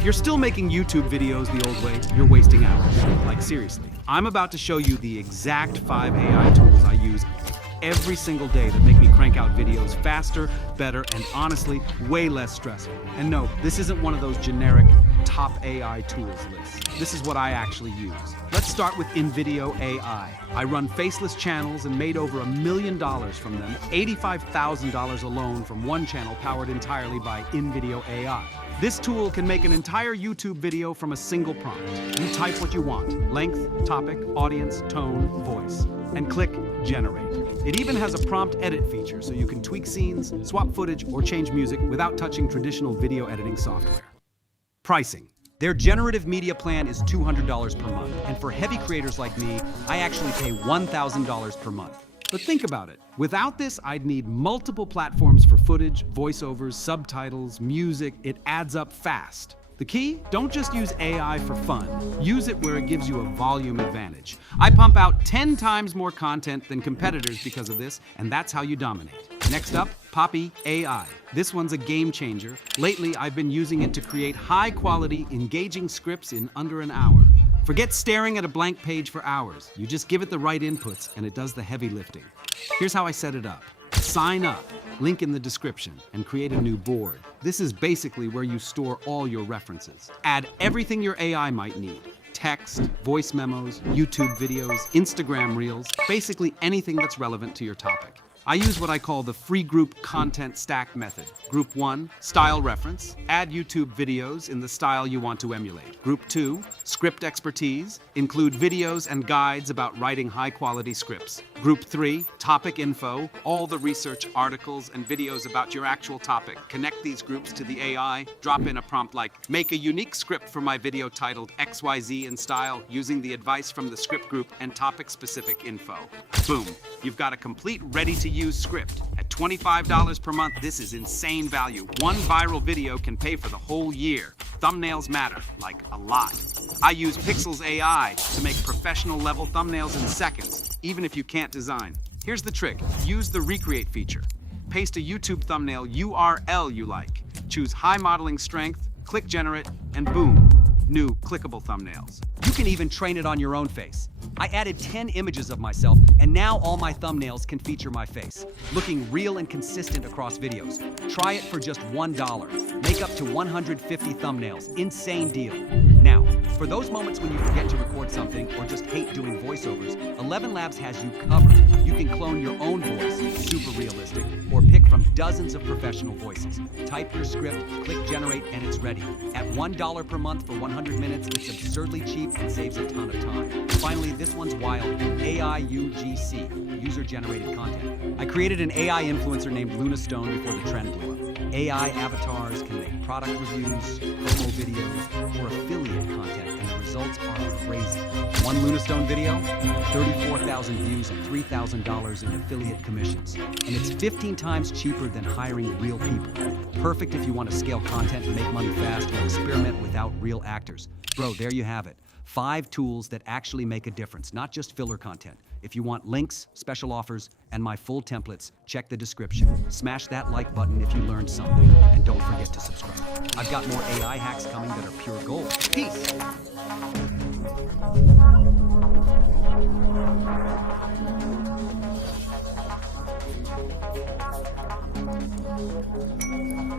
If you're still making YouTube videos the old way, you're wasting hours. Like seriously. I'm about to show you the exact 5 AI tools I use every single day that make me crank out videos faster, better, and honestly, way less stressful. And no, this isn't one of those generic top AI tools lists. This is what I actually use. Let's start with InVideo AI. I run Faceless channels and made over $1 million from them, $85,000 alone from one channel powered entirely by InVideo AI. This tool can make an entire YouTube video from a single prompt. You type what you want: length, topic, audience, tone, voice, and click Generate. It even has a prompt edit feature so you can tweak scenes, swap footage, or change music without touching traditional video editing software. Pricing. Their generative media plan is $200 per month, and for heavy creators like me, I actually pay $1,000 per month. But think about it. Without this, I'd need multiple platforms for footage, voiceovers, subtitles, music. It adds up fast. The key? Don't just use AI for fun. Use it where it gives you a volume advantage. I pump out 10 times more content than competitors because of this, and that's how you dominate. Next up, Poppy AI. This one's a game changer. Lately, I've been using it to create high-quality, engaging scripts in under an hour. Forget staring at a blank page for hours. You just give it the right inputs, and it does the heavy lifting. Here's how I set it up. Sign up, link in the description, and create a new board. This is basically where you store all your references. Add everything your AI might need: text, voice memos, YouTube videos, Instagram reels, basically anything that's relevant to your topic. I use what I call the free group content stack method. Group 1, style reference. Add YouTube videos in the style you want to emulate. Group 2, script expertise. Include videos and guides about writing high-quality scripts. Group 3, topic info. All the research, articles, and videos about your actual topic. Connect these groups to the AI. Drop in a prompt like, make a unique script for my video titled XYZ in style using the advice from the script group and topic-specific info. Boom. You've got a complete ready-to-use script. At $25 per month, this is insane value. One viral video can pay for the whole year. Thumbnails matter, like a lot. I use Pixels AI to make professional level thumbnails in seconds, even if you can't design. Here's the trick. Use the recreate feature. Paste a YouTube thumbnail URL you like. Choose high modeling strength, click generate, and boom, new clickable thumbnails. You can even train it on your own face. I added 10 images of myself, and now all my thumbnails can feature my face, looking real and consistent across videos. Try it for just $1. Make up to 150 thumbnails. Insane deal. Now, for those moments when you forget to record something or just hate doing voiceovers, ElevenLabs has you covered. You can clone your own voice, super realistic, or pick from dozens of professional voices. Type your script, click generate, and it's ready. At $1 per month for 100 minutes, it's absurdly cheap and saves a ton of time. Finally, this one's wild. AI UGC, user-generated content. I created an AI influencer named Luna Stone before the trend blew up. AI avatars can make product reviews, promo videos, or affiliate content, and the results are crazy. One Luna Stone video, 34,000 views and $3,000 in affiliate commissions. And it's 15 times cheaper than hiring real people. Perfect if you want to scale content and make money fast or experiment without real actors. Bro, there you have it. 5 tools that actually make a difference, not just filler content. If you want links, special offers, and my full templates, check the description. Smash that like button if you learned something, and don't forget to subscribe. I've got more AI hacks coming that are pure gold. Peace!